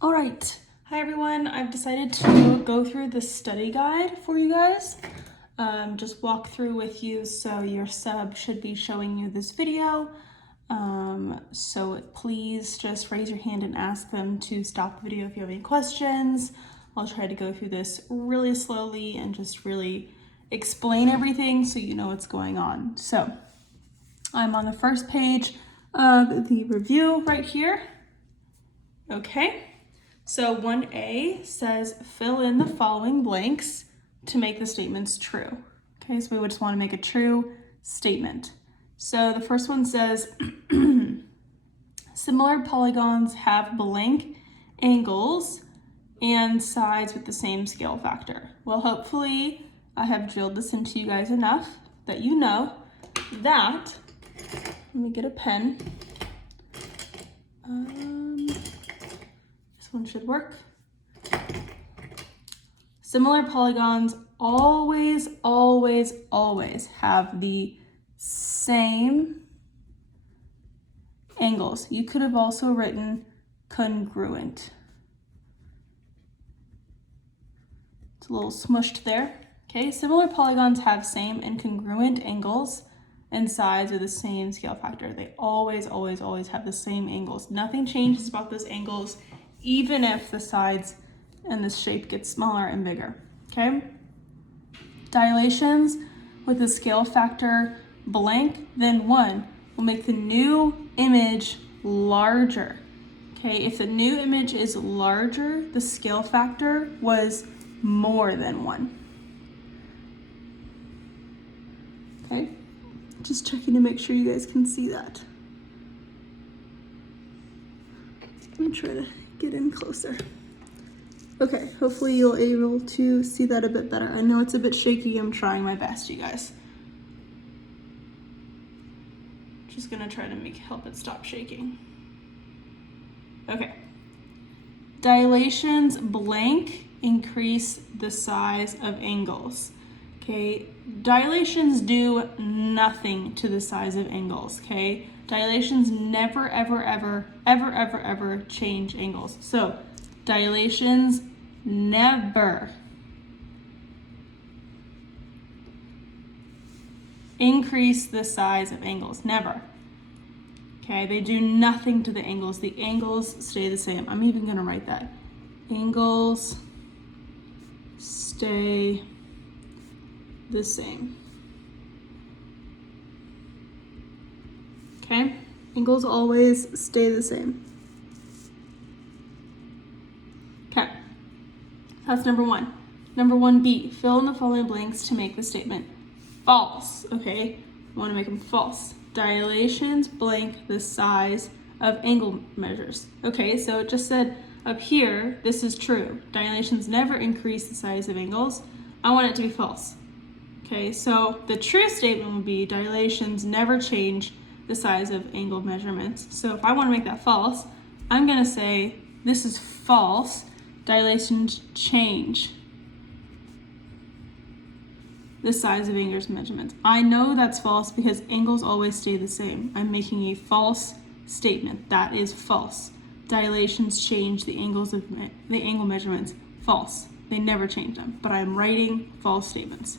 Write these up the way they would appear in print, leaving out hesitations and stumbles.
All right. Hi, everyone. I've decided to go through the study guide for you guys. Just walk through with you. So your sub should be showing you this video. So please just raise your hand and ask them to stop the video if you have any questions. I'll try to go through this really slowly and just really explain everything so you know what's going on. So I'm on the first page of the review right here. Okay. So 1A says fill in the following blanks to make the statements true. Okay, so we would just want to make a true statement. So the first one says similar polygons have blank angles and sides with the same scale factor. Well, hopefully I have drilled this into you guys enough that you know that, let me get a pen. This one should work. Similar polygons always have the same angles. You could have also written congruent. It's a little smushed there. Okay, similar polygons have same and congruent angles and sides with the same scale factor. They always have the same angles. Nothing changes about those angles, even if the sides and the shape gets smaller and bigger. Okay, dilations with a scale factor blank than 1 will make the new image larger. Okay, if the new image is larger, the scale factor was more than 1. Okay, just checking to make sure you guys can see that. Let me try to get in closer. Okay, hopefully you'll be able to see that a bit better. I know it's a bit shaky. I'm trying my best, you guys. Just gonna try to help it stop shaking. Okay. Dilations blank increase the size of angles. Okay, dilations do nothing to the size of angles. Okay, dilations never ever change angles. So dilations never increase the size of angles, never. Okay, they do nothing to the angles. The angles stay the same. I'm even gonna write that. Angles stay the same. Okay, angles always stay the same. Okay, that's number 1. Number 1B, fill in the following blanks to make the statement false. Okay, I want to make them false. Dilations blank the size of angle measures. Okay, so it just said up here, this is true. Dilations never increase the size of angles. I want it to be false. Okay, so the true statement would be dilations never change the size of angle measurements. So if I want to make that false, I'm going to say this is false. Dilations change the size of angle measurements. I know that's false because angles always stay the same. I'm making a false statement. That is false. Dilations change the angles of the angle measurements. False. They never change them, but I'm writing false statements.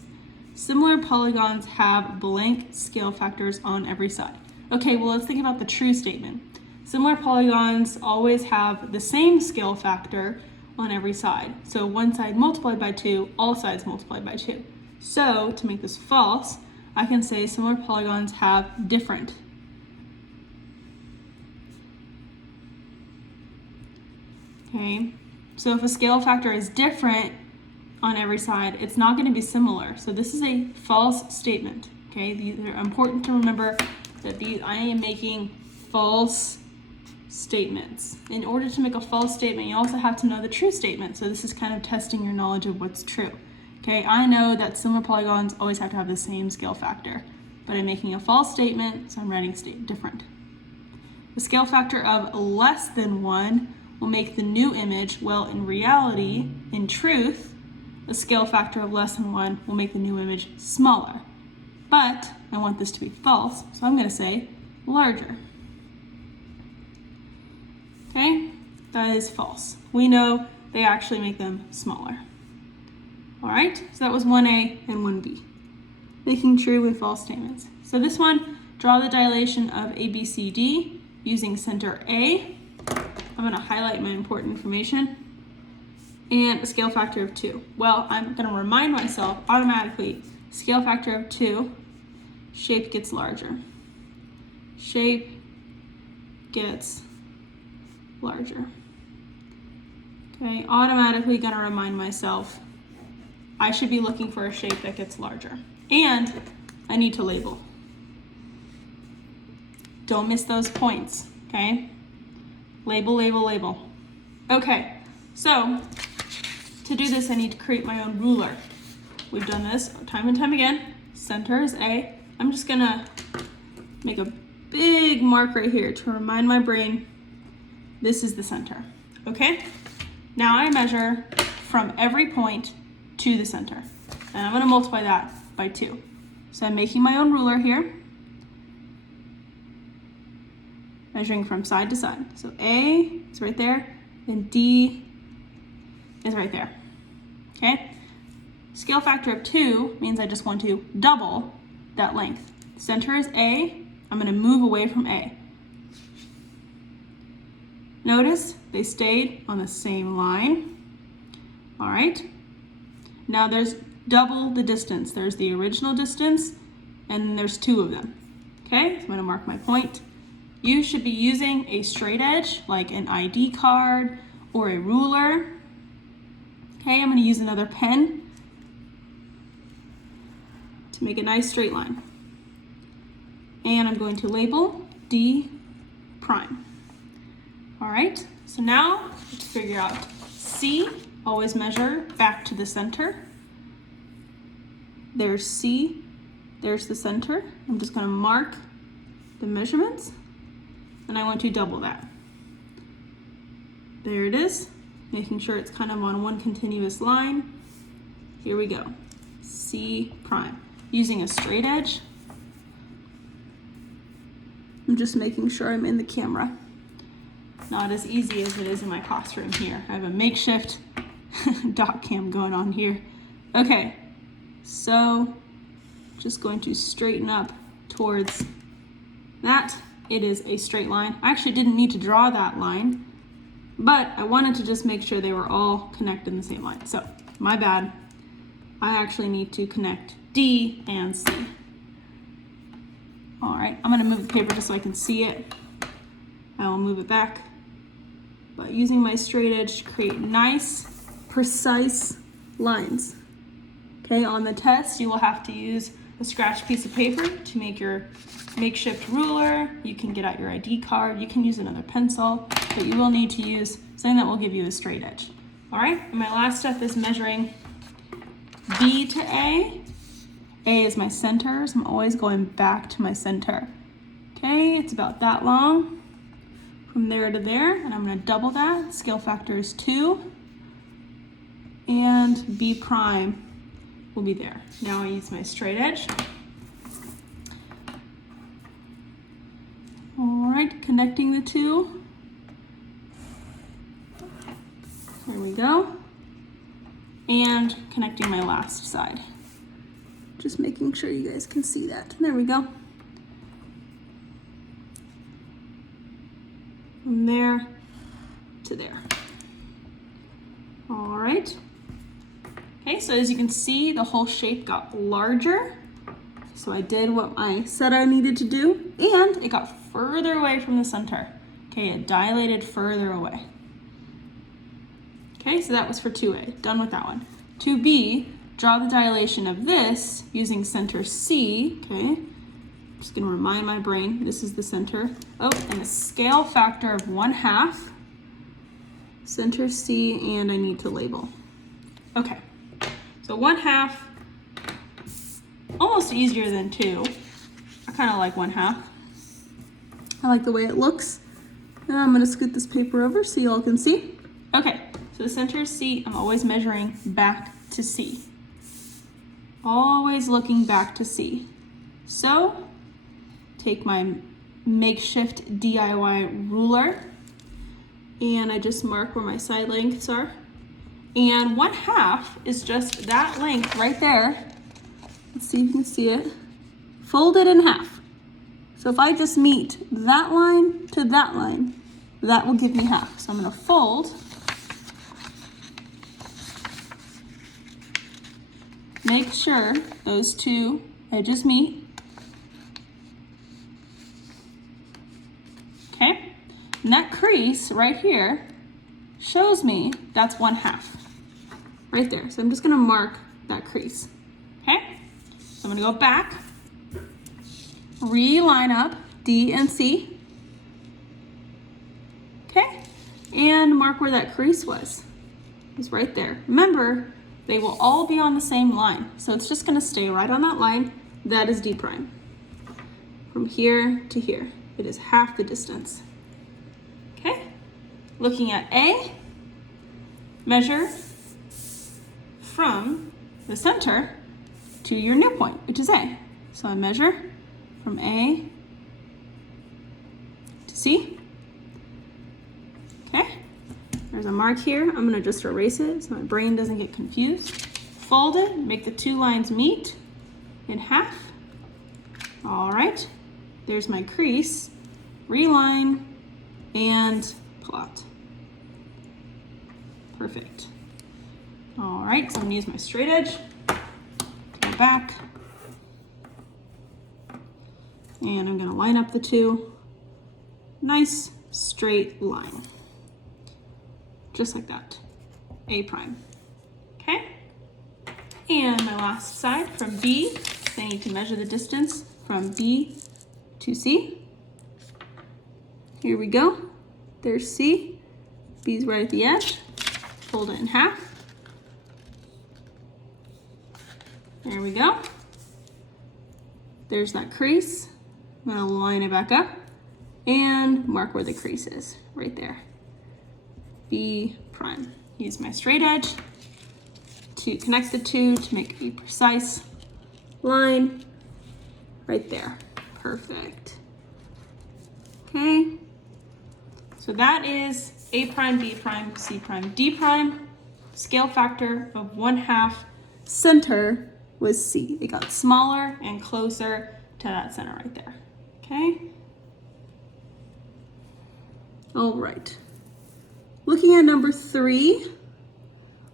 Similar polygons have blank scale factors on every side. Okay, well, let's think about the true statement. Similar polygons always have the same scale factor on every side. So one side multiplied by 2, all sides multiplied by 2. So to make this false, I can say similar polygons have different. Okay, so if a scale factor is different on every side, it's not going to be similar. So this is a false statement. Okay, these are important to remember that I am making false statements. In order to make a false statement, you also have to know the true statement. So this is kind of testing your knowledge of what's true. Okay, I know that similar polygons always have to have the same scale factor, but I'm making a false statement, so I'm writing different. The scale factor of less than 1 will make the new image, well, in reality, in truth, a scale factor of less than 1 will make the new image smaller. But I want this to be false, so I'm going to say larger. Okay, That is false. We know they actually make them smaller. All right, so that was 1A and 1B. Making true with false statements. So this one, draw the dilation of ABCD using center A. I'm gonna highlight my important information. And a scale factor of 2. Well, I'm gonna remind myself automatically, scale factor of 2, shape gets larger. Shape gets larger. Okay, automatically gonna remind myself I should be looking for a shape that gets larger. And I need to label. Don't miss those points, okay? Label, label, label. Okay, so to do this, I need to create my own ruler. We've done this time and time again. Center is A. I'm just gonna make a big mark right here to remind my brain this is the center, okay? Now I measure from every point to the center, and I'm gonna multiply that by 2. So I'm making my own ruler here, measuring from side to side. So A is right there, and D is right there, okay? Scale factor of 2 means I just want to double that length. Center is A, I'm gonna move away from A. Notice they stayed on the same line. All right, now there's double the distance. There's the original distance, and there's 2 of them. Okay, so I'm gonna mark my point. You should be using a straight edge, like an ID card or a ruler. Okay, I'm gonna use another pen to make a nice straight line. And I'm going to label D prime. All right, so now let's figure out C. Always measure back to the center. There's C, there's the center. I'm just gonna mark the measurements, and I want to double that. There it is, making sure it's kind of on one continuous line. Here we go, C prime. Using a straight edge. I'm just making sure I'm in the camera. Not as easy as it is in my classroom here. I have a makeshift dot cam going on here. Okay, so just going to straighten up towards that. It is a straight line. I actually didn't need to draw that line, but I wanted to just make sure they were all connected in the same line. So, my bad. I actually need to connect D and C. All right, I'm gonna move the paper just so I can see it. I will move it back. But using my straight edge to create nice, precise lines. Okay, on the test, you will have to use a scratch piece of paper to make your makeshift ruler. You can get out your ID card. You can use another pencil, but you will need to use something that will give you a straight edge. All right, and my last step is measuring B to A. A is my center, so I'm always going back to my center. Okay, it's about that long. From there to there, and I'm gonna double that. Scale factor is 2. And B prime will be there. Now I use my straight edge. All right, connecting the 2. There we go. And connecting my last side. Just making sure you guys can see that. There we go. From there to there. All right. Okay, so as you can see, the whole shape got larger. So I did what I said I needed to do, and it got further away from the center. Okay, it dilated further away. Okay, so that was for 2A, done with that one. 2B, draw the dilation of this using center C, okay? Just gonna remind my brain, this is the center. Oh, and a scale factor of 1/2. Center C, and I need to label. Okay, so 1/2, almost easier than 2. I kind of like 1/2. I like the way it looks. Now I'm gonna scoot this paper over so y'all can see. Okay, so the center is C. I'm always measuring back to C. Always looking back to C. So, take my makeshift DIY ruler, and I just mark where my side lengths are. And 1/2 is just that length right there. Let's see if you can see it. Folded in half. So if I just meet that line to that line, that will give me half. So I'm gonna fold, make sure those two edges meet. Okay, and that crease right here shows me that's 1/2 right there. So I'm just gonna mark that crease. Okay, so I'm gonna go back, reline up D and C. Okay, and mark where that crease was. It's right there. Remember, they will all be on the same line. So it's just gonna stay right on that line. That is D prime. From here to here, it is half the distance. Okay, looking at A, measure from the center to your new point, which is A. So I measure from A to C. Okay, there's a mark here. I'm gonna just erase it so my brain doesn't get confused. Fold it, make the two lines meet in half. All right, there's my crease, reline, and plot. Perfect. All right, so I'm gonna use my straight edge, go back, and I'm gonna line up the two. Nice straight line. Just like that, A prime, okay? And my last side from B, I need to measure the distance from B to C. Here we go, there's C, B's right at the edge, fold it in half. There we go. There's that crease. I'm gonna line it back up and mark where the crease is, right there. B prime. Use my straight edge to connect the two to make a precise line right there. Perfect. Okay, so that is A prime, B prime, C prime, D prime. Scale factor of 1/2. Center was C. It got smaller and closer to that center right there. Okay. All right. Looking at number 3,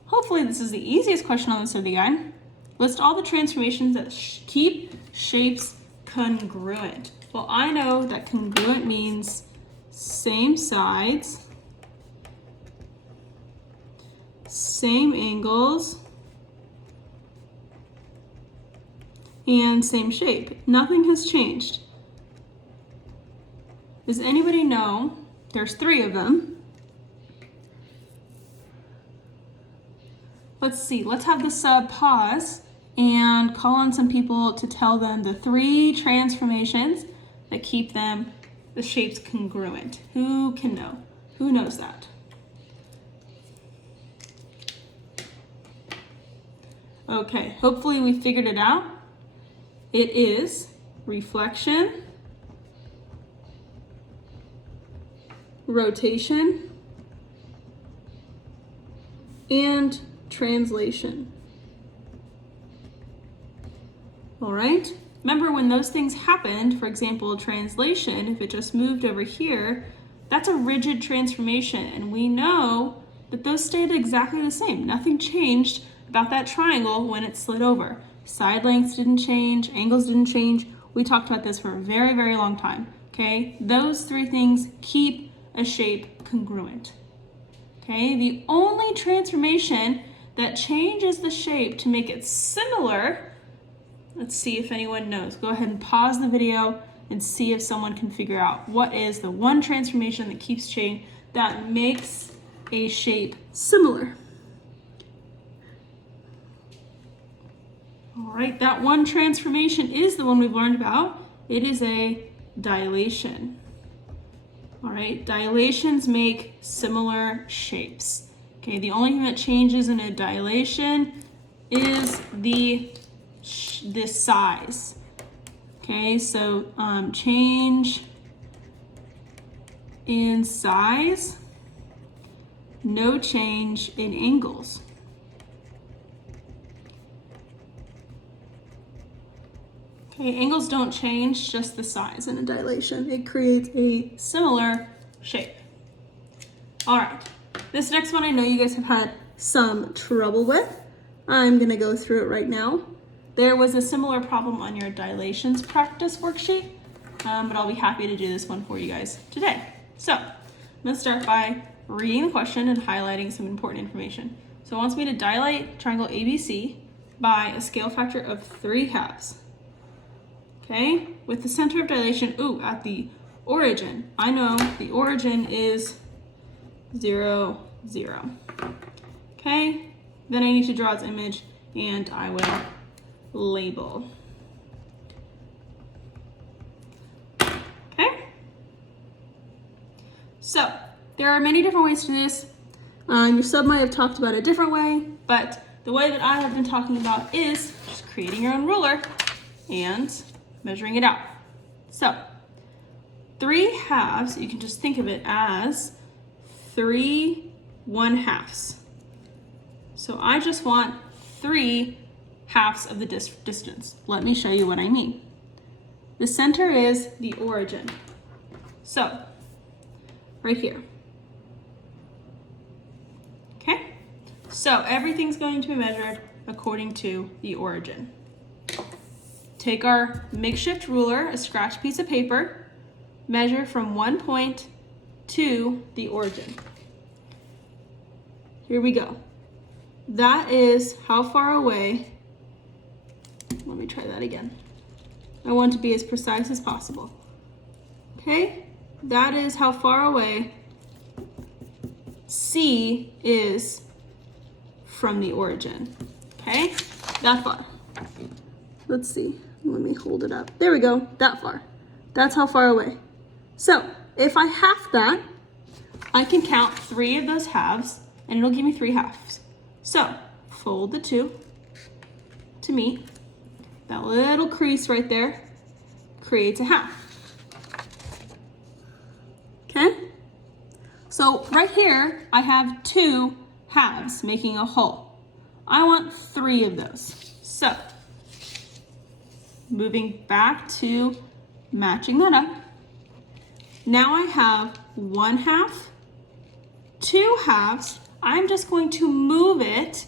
hopefully this is the easiest question on the study guide. List all the transformations that keep shapes congruent. Well, I know that congruent means same sides, same angles, and same shape. Nothing has changed. Does anybody know? There's 3 of them. Let's see, let's have the sub pause and call on some people to tell them the 3 transformations that keep them, the shapes congruent. Who can know? Who knows that? Okay, hopefully we figured it out. It is reflection, rotation, and translation. All right, remember when those things happened, for example, translation, if it just moved over here, that's a rigid transformation, and we know that those stayed exactly the same. Nothing changed about that triangle when it slid over. Side lengths didn't change, angles didn't change. We talked about this for a very, very long time, okay? Those 3 things keep a shape congruent, okay? The only transformation that changes the shape to make it similar, let's see if anyone knows. Go ahead and pause the video and see if someone can figure out what is the one transformation that keeps change, that makes a shape similar. All right, that one transformation is the one we've learned about. It is a dilation. All right, dilations make similar shapes. Okay, the only thing that changes in a dilation is the size. Okay, so change in size no change in angles. Okay, angles don't change, just the size in a dilation. It creates a similar shape. All right, this next one I know you guys have had some trouble with. I'm gonna go through it right now. There was a similar problem on your dilations practice worksheet, but I'll be happy to do this one for you guys today. So I'm gonna start by reading the question and highlighting some important information. So it wants me to dilate triangle ABC by a scale factor of 3/2. Okay, with the center of dilation, at the origin. I know the origin is 0, 0. Okay, then I need to draw its image and I will label. Okay, so there are many different ways to do this. Your sub might have talked about a different way, but the way that I have been talking about is just creating your own ruler and measuring it out. So 3/2, you can just think of it as 3 1/2. So I just want 3/2 of the distance. Let me show you what I mean. The center is the origin. So right here. Okay, so everything's going to be measured according to the origin. Take our makeshift ruler, a scratch piece of paper, measure from one point to the origin. Here we go. That is how far away, let me try that again. I want to be as precise as possible. Okay, that is how far away C is from the origin. Okay, that far. Let's see. Let me hold it up. There we go, that far. That's how far away. So if I half that, I can count 3 of those halves and it'll give me 3/2. So fold the 2 to meet. That little crease right there creates a half. Okay? So right here, I have 2 halves making a whole. I want 3 of those. So moving back to matching that up. Now I have 1/2, 2/2. I'm just going to move it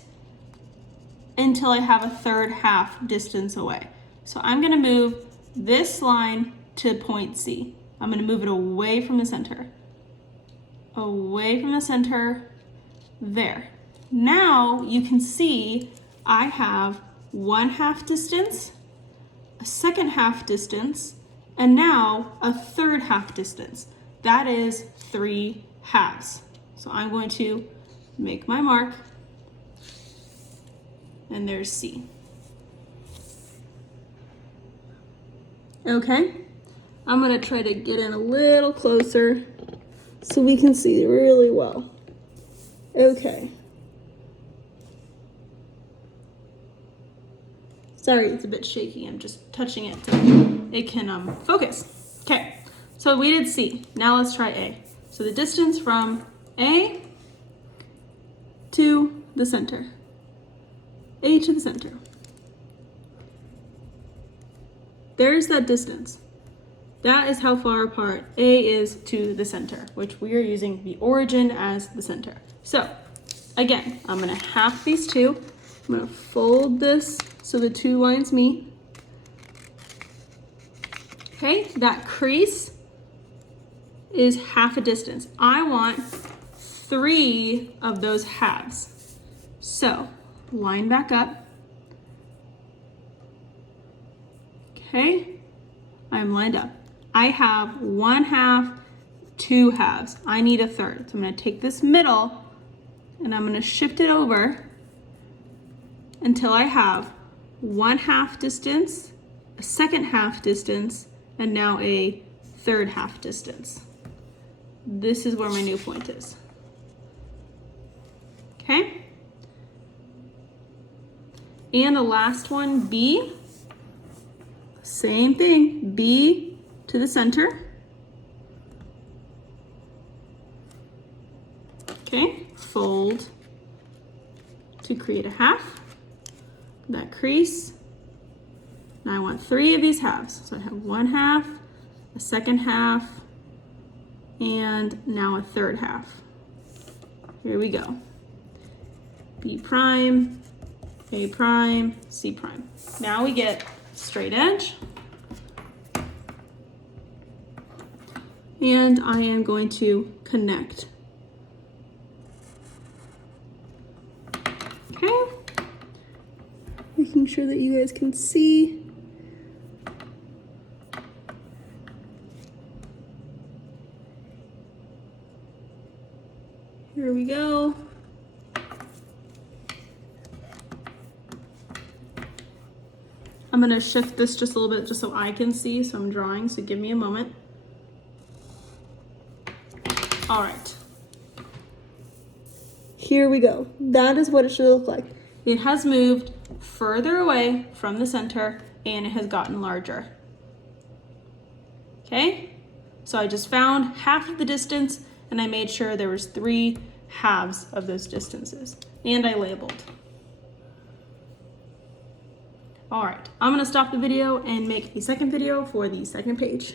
until I have a 3/2 distance away. So I'm gonna move this line to point C. I'm gonna move it away from the center. Away from the center, there. Now you can see I have 1/2 distance, a 2/2 distance, and now a 3/2 distance. That is 3/2. So I'm going to make my mark, and there's C. Okay, I'm gonna try to get in a little closer so we can see really well. Okay. Sorry, it's a bit shaky. I'm just touching it so it can focus. Okay, so we did C. Now let's try A. So the distance from A to the center. A to the center. There's that distance. That is how far apart A is to the center, which we are using the origin as the center. So again, I'm gonna half these 2. I'm gonna fold this so the 2 lines meet. Okay, that crease is half a distance. I want 3 of those halves. So line back up. Okay, I'm lined up. I have 1/2, 2/2. I need a 1/3. So I'm gonna take this middle and I'm gonna shift it over until I have 1/2 distance, a 2/2 distance, and now a 3/2 distance. This is where my new point is. Okay? And the last one, B, same thing, B to the center. Okay, fold to create a half, that crease. Now I want 3 of these halves. So I have 1 half, a 2nd half, and now a 3rd half. Here we go. B prime, A prime, C prime. Now we get straight edge. And I am going to connect. Okay. Making sure that you guys can see. Here we go. I'm gonna shift this just a little bit just so I can see, so I'm drawing, so give me a moment. All right. Here we go. That is what it should look like. It has moved further away from the center and it has gotten larger. Okay, so I just found half of the distance and I made sure there was 3 halves of those distances and I labeled. All right, I'm gonna stop the video and make a second video for the second page.